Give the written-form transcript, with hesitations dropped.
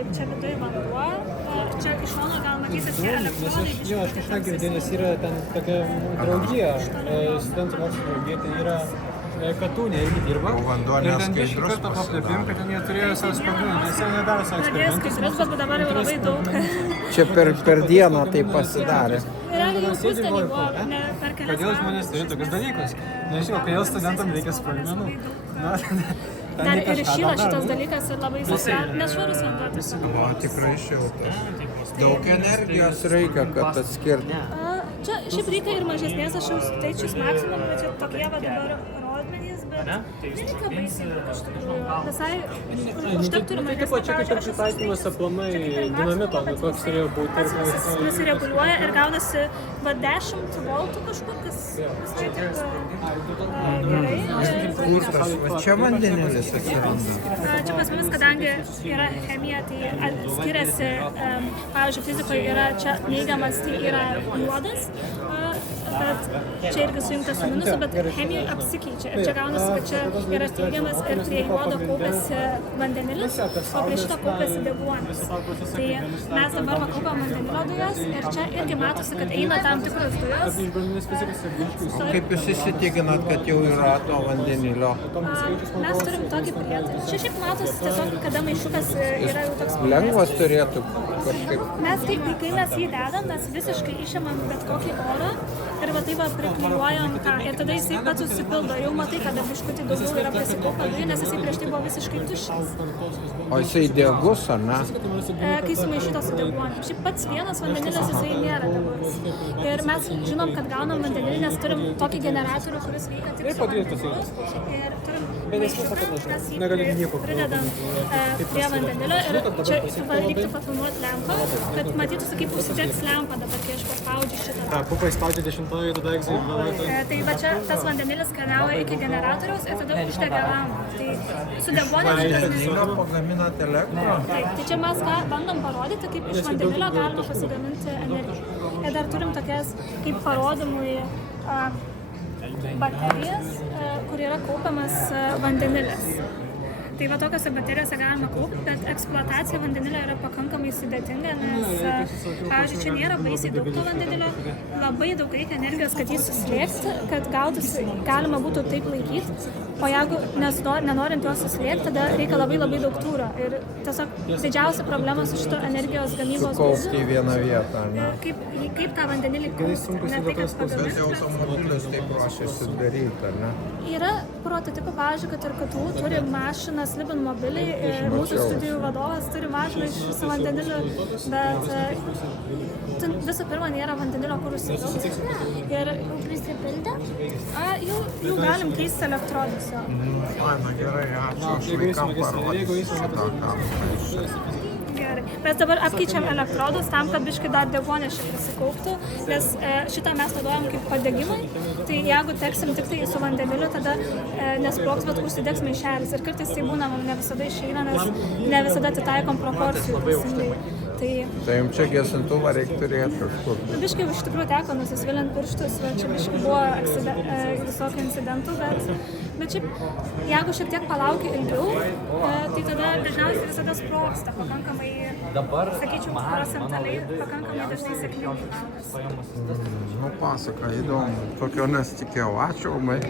taip, čia viduje vanduo, čia iš šono gal matysis tie elektrodai. Jo, aš kažką girdėjau, nes yra ten tokia draugija, studentų mokslo draugija, ten yra Katūnė irgi dirba. O vanduo ir ten neskaidrus biškį kartą paplėpim, kad ten jie turėjo savo eksperimentų, nes jie nedaro savo Pradės eksperimentus. skaidrus, bet dabar jau labai daug. Čia per dieną tai pasidarė. Realiai jau pusdienį buvo, ne per kelias Kodėl žmonės turi tokius dalykus? Nežinau, kodėl studentam reikia sprogmenų. Dar ir šyla šitas dalykas ir labai nešvarus vanduo tiesiog. O tikrai šiltas. Daug energijos reikia, kad atskirti. Čia šiaip reikia ir mažesnės, aš jau skaičius maksimum, bet čia tokie va dabar rodmenys, bet nereikia baisiai daug iš tikrųjų. Visai užtektų ir mažesnės. Čia kaip ir pritaikymas aplamai dinamito, koks turėjo būti. Nusireguliuoja ir gaunasi va 10 voltų kažkur, kas visai tik gerai. Kurtas, va čia vandenilis atsiranda. Čia pas mumis, kadangi yra chemija, tai skiriasi, pavyzdžiui, fizikoje yra čia neigiamas, tai yra juodas, bet čia irgi sujungtas su minusu, bet chemija apsikeičia. Ir čia gaunasi, kad čia yra teigiamas ir prie juodo kaupiasi vandenilis, o prie šito kaupiasi deguonis. Tai mes dabar kaupiam vandenilio dujas ir čia irgi matosi, kad eina tam tikros dujos. O kaip jūs įsitikinat, kad jau yra to vandenilio? Mes turim tokį prietarį. Čia šiaip matosi tiesiog, kada maišiukas yra jau toks Lengvas turėtų kažkaip. Mes kai mes jį dedam, mes visiškai išimam bet kokį orą ir va taip va priklijuojam tą ir tada jisai pats susipildo. Jau matai, kada biškutį daugiau yra prisikaupę dujų, nes jisai prieš tai buvo visiškai tuščias. O jisai degus, ar ne? Kai sumaišytas su deguoniu. Šiaip pats vienas vandenilis jisai nėra degus. Ir mes žinom, kad gaunam vandenilį, nes turim tokį generatorių, kuris veikia tik su vandeniliu. Ir turim maišiuką, mes jį pridedam prie vandenilio ir čia reiktų pafilmuoti lempą, kad matytųsi, kaip užsidegs lempa dabar, kai aš paspaudžiu šitą. Pupai spaudžia 10-oji, tada egzainuoja. Tai va čia tas vandenilis keliauja iki generatoriaus ir tada uždega lempą. Tai su deguoniu šitas Vandenilio pagaminat elektrą? Tai čia mes bandom parodyti, kaip iš vandenilio galima pasigaminti energiją. Ir dar turim tokias kaip parodymui baterijas, kur yra kaupiamas vandenilis. Tai va tokiose baterijose galima kaupti, bet eksploatacija vandenilio yra pakankamai sudėtinga, nes, pavyzdžiui, čia nėra baisiai daug to vandenilio, labai daug reikia energijos, kad jį suslėgti, kad gautųsi, galima būtų taip laikyti, o jeigu nenorint jos suslėgti, tada reikia labai daug tūrio. Ir tiesiog didžiausia problema su šito energijos gamybos Sukaupti į vieną vietą, ne? Kaip tą vandenilį kaupti, ne tai, kad Bet pagaminti. automobilis taip ruošiasi daryti, ar ne? Yra prototipų, pavyzdžiui, kad ir KTU turi mašiną Slibin mobiliai ir mūsų studijų vadovas turi mašiną su vandeniliu, bet visų pirma nėra vandenilio, kur užsipilti. Ir jau prisipildę, jau galim keisti elektrodus. Ai, na gerai, ačiū. Aš vaikam parodysiu šitą kamerą. Gerai. Mes dabar apkeičiam elektrodus tam, kad biškai dar deguonės čia prisikauptų, nes šitą mes naudojam kaip padegimai, tai jeigu teksim tik tai su vandeniliu, tada nesprogs, bet užsidegs maišelis. Ir kartais tai būna, ne visada išeina, nes ne visada atitaikom proporcijų teisingai. Tai jums čia gesintuvą reikia turėti kažkur. Biškai iš tikrųjų teko nusisvilint pirštus, čia biškai buvo visokių incidentų, bet šiaip, jeigu šiek tiek palauki ilgiau, tai tada dažniausiai visada sprogsta pakankamai, sakyčiau, procentaliai, pakankamai dažnai sėkmingai. Nu, pasaka įdomu, tokio nesitikėjau. Ačiū, Umai.